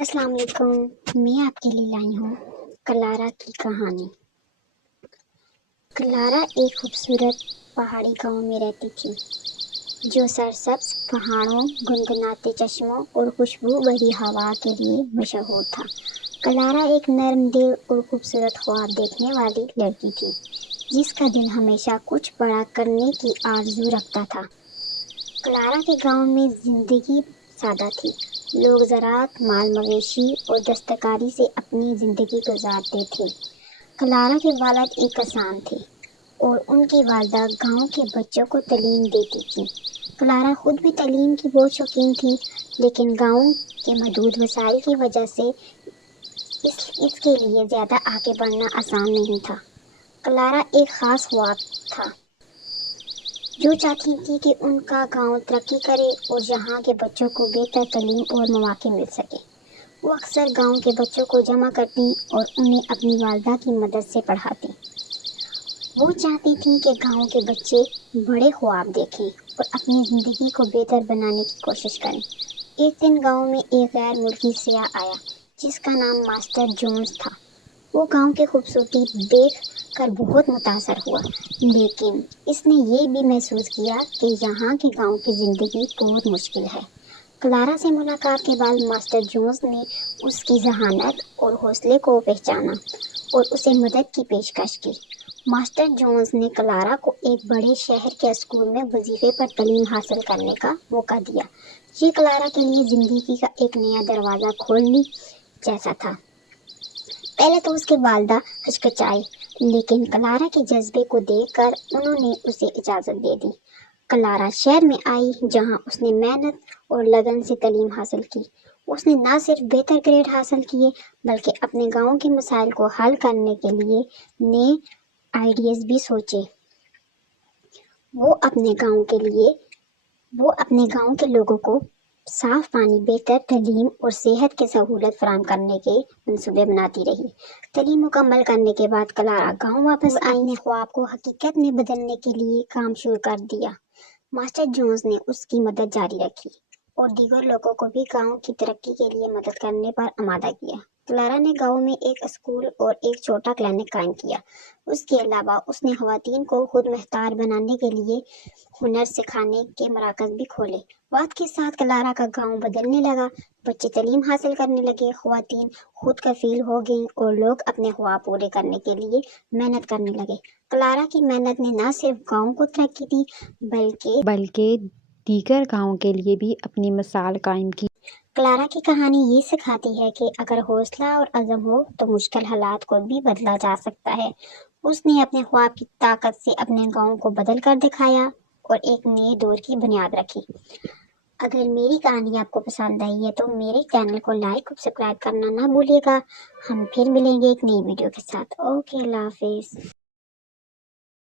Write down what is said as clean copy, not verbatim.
السلام علیکم، میں آپ کے لیے لائی ہوں کلارا کی کہانی۔ کلارا ایک خوبصورت پہاڑی گاؤں میں رہتی تھی جو سرسبز پہاڑوں، گنگناتے چشموں اور خوشبو بھری ہوا کے لیے مشہور تھا۔ کلارا ایک نرم دل اور خوبصورت خواب دیکھنے والی لڑکی تھی جس کا دل ہمیشہ کچھ بڑا کرنے کی آرزو رکھتا تھا۔ کلارا کے گاؤں میں زندگی سادہ تھی۔ لوگ زراعت، مال مویشی اور دستکاری سے اپنی زندگی گزارتے تھے۔ کلارا کے والد ایک کسان تھے اور ان کی والدہ گاؤں کے بچوں کو تعلیم دیتی تھی۔ کلارا خود بھی تعلیم کی بہت شوقین تھی، لیکن گاؤں کے محدود وسائل کی وجہ سے اس کے لیے زیادہ آگے بڑھنا آسان نہیں تھا۔ کلارا ایک خاص خواب تھا جو چاہتی تھی کہ ان کا گاؤں ترقی کرے اور یہاں کے بچوں کو بہتر تعلیم اور مواقع مل سکے۔ وہ اکثر گاؤں کے بچوں کو جمع کرتی اور انہیں اپنی والدہ کی مدد سے پڑھاتی۔ وہ چاہتی تھی کہ گاؤں کے بچے بڑے خواب دیکھیں اور اپنی زندگی کو بہتر بنانے کی کوشش کریں۔ ایک دن گاؤں میں ایک غیر ملکی سیاح آیا جس کا نام ماسٹر جونز تھا۔ وہ گاؤں کی خوبصورتی دیکھ کر بہت متاثر ہوا، لیکن اس نے یہ بھی محسوس کیا کہ یہاں کے گاؤں کی زندگی بہت مشکل ہے۔ کلارا سے ملاقات کے بعد ماسٹر جونز نے اس کی ذہانت اور حوصلے کو پہچانا اور اسے مدد کی پیشکش کی۔ ماسٹر جونز نے کلارا کو ایک بڑے شہر کے اسکول میں وظیفے پر تعلیم حاصل کرنے کا موقع دیا۔ یہ کلارا کے لیے زندگی کا ایک نیا دروازہ کھولنے جیسا تھا۔ پہلے تو اس کی والدہ ہچکچائی، لیکن کلارا کے جذبے کو دیکھ کر انہوں نے اسے اجازت دے دی۔ کلارا شہر میں آئی جہاں اس نے محنت اور لگن سے تعلیم حاصل کی۔ اس نے نہ صرف بہتر گریڈ حاصل کیے بلکہ اپنے گاؤں کے مسائل کو حل کرنے کے لیے نئے آئیڈیاز بھی سوچے۔ وہ اپنے گاؤں کے لوگوں کو صاف پانی، بہتر تعلیم اور صحت کی سہولت فراہم کرنے کے منصوبے بناتی رہی۔ تعلیم مکمل کرنے کے بعد کلارا گاؤں واپس آئی اور اپنے خواب کو حقیقت میں بدلنے کے لیے کام شروع کر دیا۔ ماسٹر جونز نے اس کی مدد جاری رکھی اور دیگر لوگوں کو بھی گاؤں کی ترقی کے لیے مدد کرنے پر آمادہ کیا۔ کلارا نے گاؤں میں ایک اسکول اور ایک چھوٹا کلینک قائم کیا۔ اس کے علاوہ اس نے خواتین کو خود مختار بنانے کے لیے ہنر سکھانے کے مراکز بھی کھولے۔ وقت کے ساتھ کلارا کا گاؤں بدلنے لگا، بچے تعلیم حاصل کرنے لگے، خواتین خود کفیل ہو گئیں اور لوگ اپنے خواب پورے کرنے کے لیے محنت کرنے لگے۔ کلارا کی محنت نے نہ صرف گاؤں کو ترقی دی بلکہ دیگر گاؤں کے لیے بھی اپنی مثال قائم کی۔ کلارا کی کہانی یہ سکھاتی ہے کہ اگر حوصلہ اور عزم ہو تو مشکل حالات کو بھی بدلا جا سکتا ہے۔ اس نے اپنے خواب کی طاقت سے اپنے گاؤں کو بدل کر دکھایا اور ایک نئے دور کی بنیاد رکھی۔ اگر میری کہانی آپ کو پسند آئی ہے تو میرے چینل کو لائک اور سبسکرائب کرنا نہ بھولیے گا۔ ہم پھر ملیں گے ایک نئی ویڈیو کے ساتھ۔ اوکے، اللہ حافظ۔